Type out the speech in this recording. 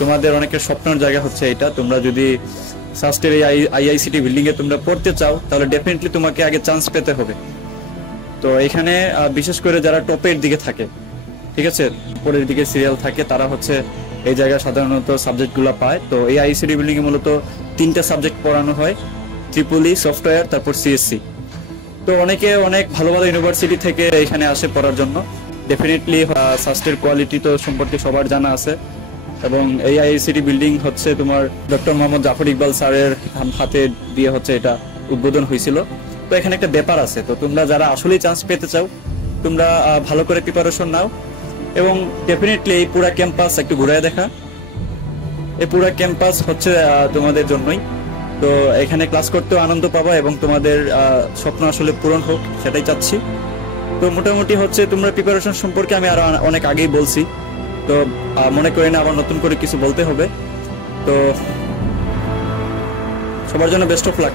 তোমাদের অনেকের স্বপ্নের জায়গা হচ্ছে এটা। তোমরা যদি সাস্টের এই আইআইসিটি বিল্ডিং এ তোমরা পড়তে চাও তাহলে ডেফিনেটলি তোমাকে আগে চান্স পেতে হবে। তো এখানে বিশেষ করে যারা টপের দিকে থাকে, ঠিক আছে, উপরের দিকে সিরিয়াল থাকে, তারা হচ্ছে এই জায়গায় সাধারণত সাবজেক্টগুলো পায়। তো এই আইআইসিটি বিল্ডিং এ মূলত 3টা সাবজেক্ট পড়ানো হয়, ট্রিপল ই, সফটওয়্যার, তারপর সিএসসি। তো অনেকে অনেক ভালো ভালো ইউনিভার্সিটি থেকে এখানে আসে পড়ার জন্য। ডেফিনেটলি সাস্টের কোয়ালিটি তো সম্পর্কে সবার জানা আছে, এবং এই আইআইসিটি বিল্ডিং হচ্ছে তোমার ডক্টর মোহাম্মদ জাফর ইকবাল স্যারের হাতে দিয়ে হচ্ছে এটা উদ্বোধন হয়েছিল। তো এখানে একটা ব্যাপার আছে, তো তোমরা যারা আসলেই চান্স পেতে চাও তোমরা ভালো করে প্রিপারেশন নাও, এবং ডেফিনেটলি এই পুরা ক্যাম্পাস একটু ঘুরে দেখা। এই পুরা ক্যাম্পাস হচ্ছে তোমাদের জন্যই। তো এখানে ক্লাস করতেও আনন্দ পাবা এবং তোমাদের স্বপ্ন আসলে পূরণ হোক সেটাই চাচ্ছি। তো মোটামুটি হচ্ছে তোমরা প্রিপারেশন সম্পর্কে আমি আরো অনেক আগেই বলছি, তো মনে করি না আবার নতুন করে কিছু বলতে হবে। তো সবার জন্য বেস্ট অফ লাক।